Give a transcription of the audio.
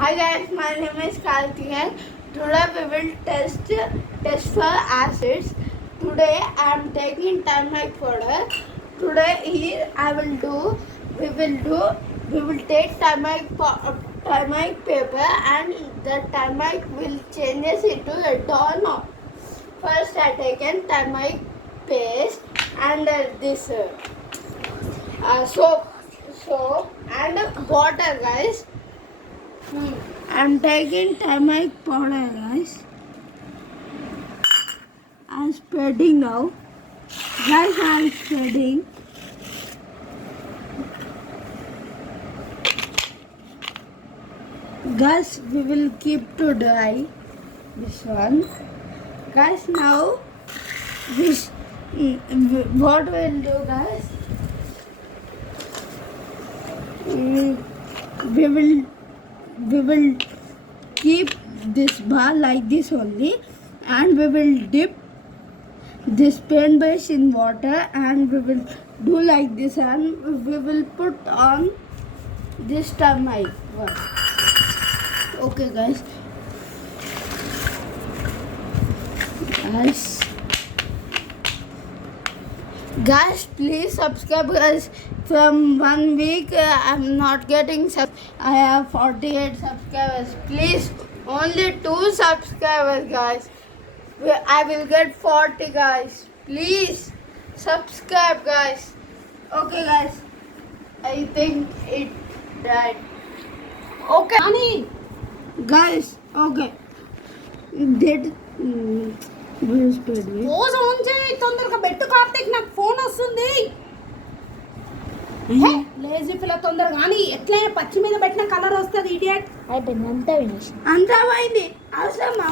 Hi guys, my name is Karthikeyan. Today we will test for acids. Today I am taking turmeric powder. Today here we will take turmeric paper and the turmeric will changes into a doorknob. First I taken turmeric paste and this soap and water, guys. I'm taking turmeric powder, guys. I'm spreading now. Guys, I'm spreading. Guys, we will keep to dry this one. Guys, now this what we'll do, guys? We will keep this bar like this only, and we will dip this paint brush in water, and we will do like this, and we will put on this turmeric one. Okay, guys. Guys, please subscribe, guys. From 1 week, I'm not getting I have 48 subscribers. Please, only 2 subscribers, guys. I will get 40, guys. Please, subscribe, guys. Okay, guys. I think it died. Okay. Ani, Guys, okay. Did... రోజు on చేయి తొందరగా పెట్టు కార్తీక్, నాకు phone వస్తుంది. Lazy పిల్ల తొందరగా కానీ ఎట్లయినా పచ్చి మీద పెట్టిన కలర్ వస్తుంది. ఇడియట్ అయిపోయింది, అంతా పోయింది అవసరమా?